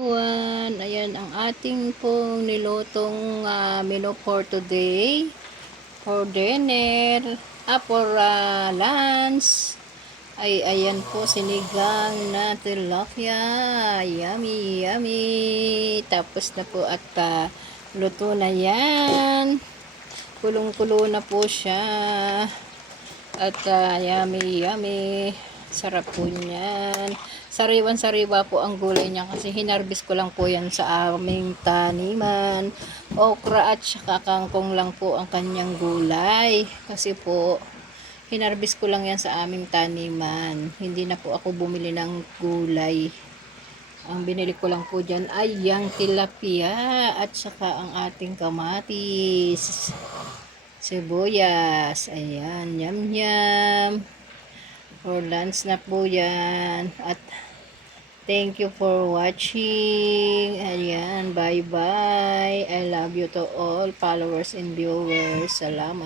Everyone, ayan ang ating pong nilutong menu for today, for dinner, for lunch, ay ayan po sinigang na tilapia, yummy, yummy, tapos na po at luto na yan, kulong-kulo na po siya, at yummy, yummy, sarap po niyan. Sariwan-sariwa po ang gulay niya kasi hinarbis ko lang po yan sa aming taniman. Okra at saka kangkong lang po ang kanyang gulay. Kasi po, hinarbis ko lang yan sa aming taniman. Hindi na po ako bumili ng gulay. Ang binili ko lang po dyan ay yung tilapia at saka ang ating kamatis. Sibuyas. Ayan, yum yum. For lunch na po yan. At thank you for watching. Ayan, bye bye. I love you to all followers and viewers. Salamat.